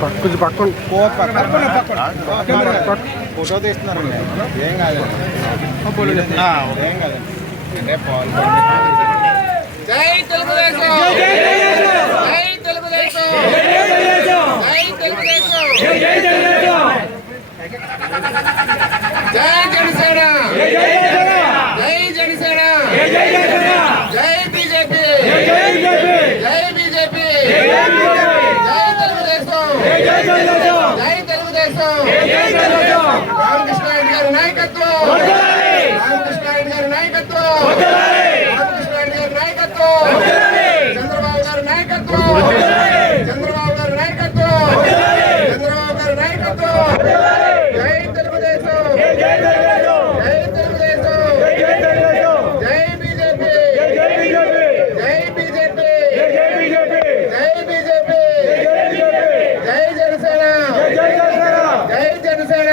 కొంచెం పక్కన ఫోటో తీస్తున్నారండి ఏం కాదు ఏం కాదు జై తెలుగుదేశం జై తెలుగుదేశం జై తెలుగుదేశం జై జనసేన జై జనసేన జై బీజేపీ జై బీజేపీ జై తెలుగుదేశం జై తెలుగుదేశం. రామకృష్ణారెడ్డి గారి నాయకత్వం. రామకృష్ణారెడ్డి గారి నాయకత్వం రామకృష్ణారెడ్డి గారి నాయకత్వం చంద్రబాబు గారి నాయకత్వం చంద్రబాబు గారి నాయకత్వం చంద్రబాబు గారి నాయకత్వం జై తెలుగుదేశం జై తెలుగుదేశం జై బీజేపీ జై బీజేపీ జై బీజేపీ జై జనసేన జై జనసేన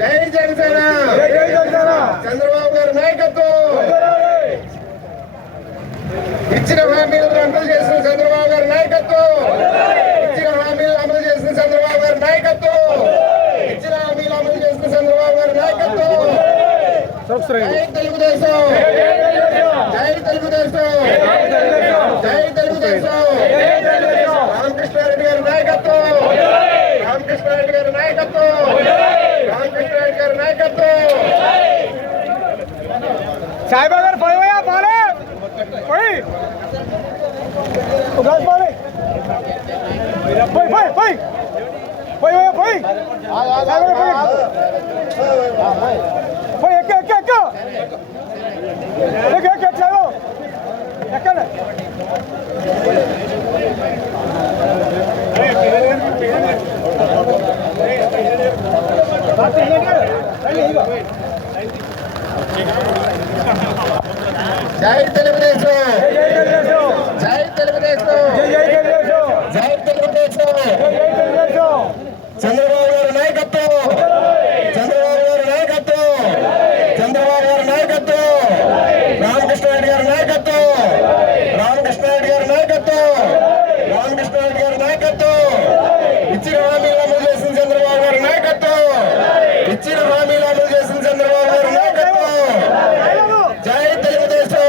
జై జనసేన చంద్రబాబు గారి నాయకత్వం ఇచ్చిన హామీలను అమలు చేసిన చంద్రబాబు గారి నాయకత్వం ఇచ్చిన హామీలను అమలు చేసిన చంద్రబాబు గారి నాయకత్వం ఇచ్చిన హామీలు అమలు చేసిన చంద్రబాబు గారి నాయకత్వం జై తెలుగుదేశం జై తెలుగుదేశం జై తెలుగుదేశం రామకృష్ణారెడ్డి గారి నాయకత్వం రామకృష్ణారెడ్డి గారి నాయకత్వం రామకృష్ణారెడ్డి గారి నాయకత్వం సాయిబాబా గారు పోయా పాలే పోయి గ్లాస్ పాలే పోయి పోయి పోయి పోయి పోయి పోయి సాయిబాబా పోయి ఎక్కడ జై తెలుగుదేశం జై తెలుగుదేశం జై తెలుగుదేశం చంద్రబాబు గారి నాయకత్వం చంద్రబాబు గారి నాయకత్వం చంద్రబాబు గారి నాయకత్వం రామకృష్ణారెడ్డి గారి నాయకత్వం రామకృష్ణారెడ్డి గారి నాయకత్వం రామకృష్ణారెడ్డి గారి నాయకత్వం ఇచ్చిన హామీలు అమలు చేసిన చంద్రబాబు గారి నాయకత్వం ఇచ్చిన హామీలు అమలు చేసిన చంద్రబాబు గారి నాయకత్వం జై తెలుగుదేశం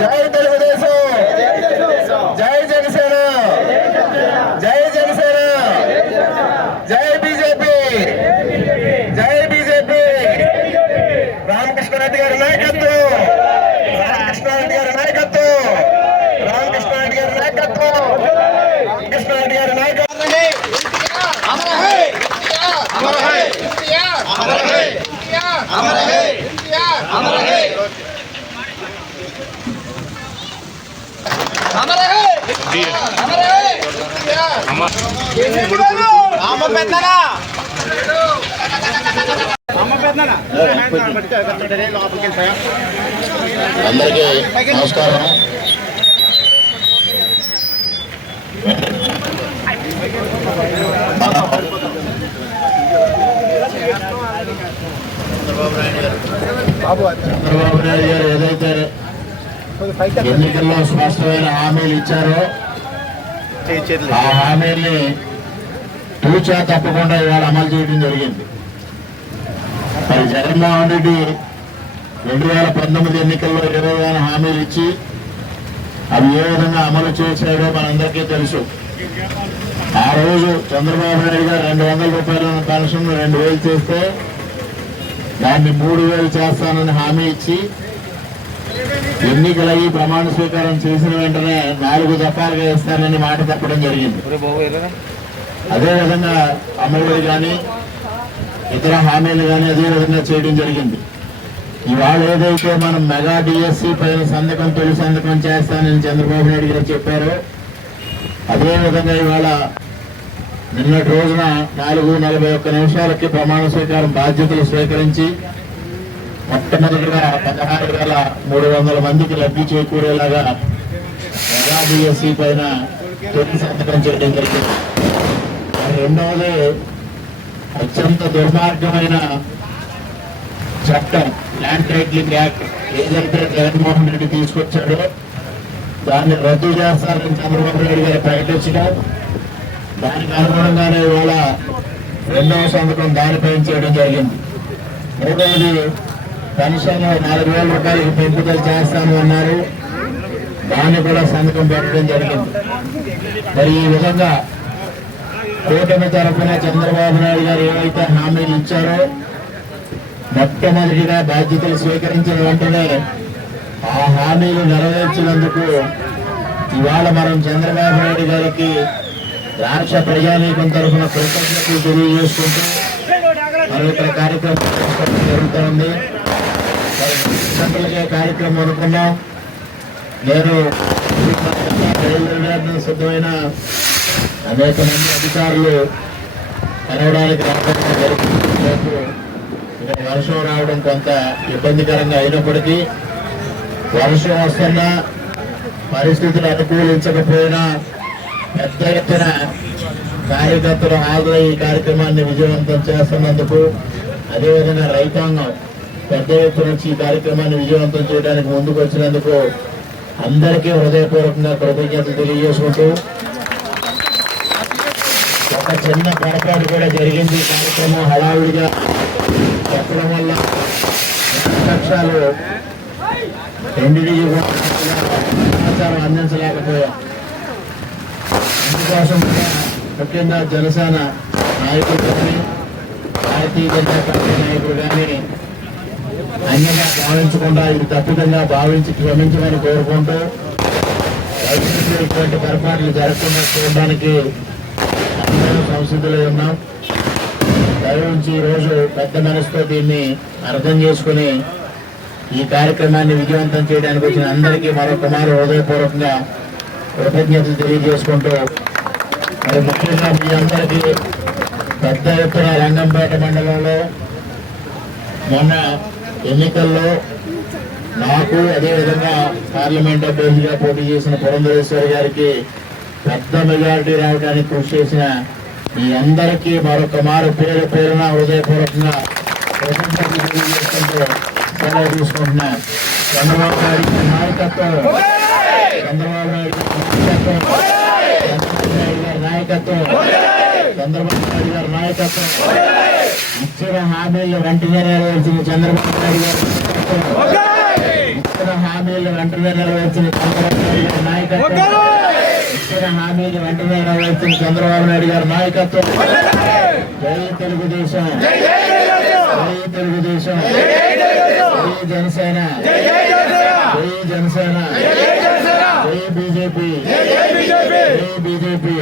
జై తెలుగుదేశం జై జనసేన జై జనసేన జై బీజేపీ జై బీజేపీ రామకృష్ణారెడ్డి గారి నాయకత్వం రామకృష్ణారెడ్డి గారి నాయకత్వం రామకృష్ణారెడ్డి గారి నాయకత్వం రామకృష్ణారెడ్డి గారి నాయకత్వం అమర హై అమర హై అమర హై అమర హై అమర హై అమర హై అమర హై అమ్మ పెద్దనా అందరికీ నమస్కారం. చంద్రబాబు నాయుడు గారు ఏదైతే ఎన్నికల్లో స్పష్టమైన హామీలు ఇచ్చారో ఆ హామీల్ని తూచా తప్పకుండా ఇవాళ అమలు చేయడం జరిగింది. మరి జగన్మోహన్ రెడ్డి రెండు వేల పంతొమ్మిది ఎన్నికల్లో ఇరవై వేల హామీలు ఇచ్చి అవి ఏ విధంగా అమలు చేశాడో మనందరికీ తెలుసు. ఆ రోజు చంద్రబాబు నాయుడు గారు రెండు వందల రూపాయల పెన్షన్ రెండు వేలు చేస్తే దాన్ని మూడు వేలు చేస్తానని హామీ ఇచ్చి ఎన్నికలయ్యి ప్రమాణ స్వీకారం చేసిన వెంటనే నాలుగు దఫాలుగా ఇస్తానని మాట తప్పడం జరిగింది. అదేవిధంగా అమలుడి కానీ ఇతర హామీలు కానీ అదే విధంగా చేయడం జరిగింది. ఇవాళ ఏదైతే మనం మెగా డిఎస్సి పైన సంతకం తొలి సంతకం చేస్తానని చంద్రబాబు నాయుడు గారు చెప్పారో అదేవిధంగా ఇవాళ నిన్నటి రోజున నాలుగు నలభై ఒక్క నిమిషాలకి ప్రమాణ స్వీకారం బాధ్యతలు స్వీకరించి మొట్టమొదటిగా పదహారు వేల మూడు వందల మందికి లబ్ధి చేకూరేలాగా మెగా డిఎస్సి పైన తొలి సంతకం చేయడం జరిగింది. రెండవది అత్యంత దుర్మార్గమైన చట్టం ల్యాండ్ టైటిలింగ్ యాక్ట్ ఏదైతే జగన్మోహన్ రెడ్డి తీసుకొచ్చాడో దాన్ని రద్దు చేస్తారని చంద్రబాబు నాయుడు గారు ప్రకటించడం దానికి అనుగుణంగానే ఇవాళ రెండవ సంతకం దానిపై చేయడం జరిగింది. మూడవది పెన్షన్ నాలుగు వేల రూపాయలకి పెంపుదల చేస్తాము అన్నారు. దాన్ని కూడా సంతకం పెట్టడం జరిగింది. మరి ఈ విధంగా కూటమి తరఫున చంద్రబాబు నాయుడు గారు ఏవైతే హామీలు ఇచ్చారో మొట్టమొదటిగా బాధ్యతలు స్వీకరించిన వెంటనే ఆ హామీలు నెరవేర్చినందుకు ఇవాళ మనం చంద్రబాబు నాయుడు గారికి రాష్ట్ర ప్రజానీకం తరఫున కృతజ్ఞతలు తెలియజేసుకుంటూ మరి ఇక్కడ కార్యక్రమం జరుగుతోంది. కార్యక్రమం అనుకున్నాం. నేను సిద్ధమైన అనేక మంది అధికారులు కలవడానికి రావడం జరిగింది. వర్షం రావడం కొంత ఇబ్బందికరంగా అయినప్పటికీ వర్షం వస్తున్నా పరిస్థితులు అనుకూలించకపోయినా పెద్ద ఎత్తున కార్యకర్తలు హాజరై ఈ కార్యక్రమాన్ని విజయవంతం చేస్తున్నందుకు అదేవిధంగా రైతాంగం పెద్ద ఎత్తున వచ్చి ఈ కార్యక్రమాన్ని విజయవంతం చేయడానికి ముందుకు వచ్చినందుకు అందరికీ హృదయపూర్వకంగా కృతజ్ఞతలు తెలియజేసుకుంటూ ఒక చిన్న పొరపాటు కూడా జరిగింది. కార్యక్రమం హడావుడిగా చెప్పడం వల్ల లక్షాలు ఎన్డీడీ సమాచారం అందించలేకపోయాం. అందుకోసం ముఖ్యంగా జనసేన నాయకులు కానీ భారతీయ జనతా పార్టీ నాయకులు కానీ అన్యంగా భావించకుండా ఇది తప్పిదంగా భావించి క్షమించమని కోరుకుంటూ రైతులకు ఇటువంటి పొరపాట్లు జరగకుండా చూడడానికి అందరూ సంసిద్ధులై ఉన్నాం. దయవుంచి ఈరోజు పెద్ద మనసుతో దీన్ని అర్థం చేసుకుని ఈ కార్యక్రమాన్ని విజయవంతం చేయడానికి వచ్చిన అందరికీ మరో మారు హృదయపూర్వకంగా కృతజ్ఞతలు తెలియజేసుకుంటూ మరి ముఖ్యంగా మీ అందరికీ పెద్ద ఎత్తున రంగంపేట మండలంలో మొన్న ఎన్నికల్లో నాకు అదేవిధంగా పార్లమెంట్ అభ్యర్థిగా పోటీ చేసిన పురంధరేశ్వరి గారికి పెద్ద మెజారిటీ రావడానికి కృషి చేసిన మీ అందరికీ మరొక మారు పేరు పేరున హృదయపూర్వకంగా సెలవు చంద్రబాబు నాయుడు నాయకత్వం చంద్రబాబు నాయుడు గారి నాయకత్వం చంద్రబాబు నాయుడు గారి నాయకత్వం. ఇచ్చిన హామీలు వెంటనే నెరవేర్చిన చంద్రబాబు నాయుడు గారి ఇచ్చిన హామీలు వెంటనే నెరవేర్చిన చంద్రబాబు నాయుడు గారి నాయకత్వం. ఇచ్చిన హామీలు వెంటనే నెరవేర్చిన చంద్రబాబు నాయుడు గారి నాయకత్వం. జై తెలుగుదేశం. జై తెలుగుదేశం. జై జనసేన. జై జనసేన. జై బీజేపీ. జై బీజేపీ.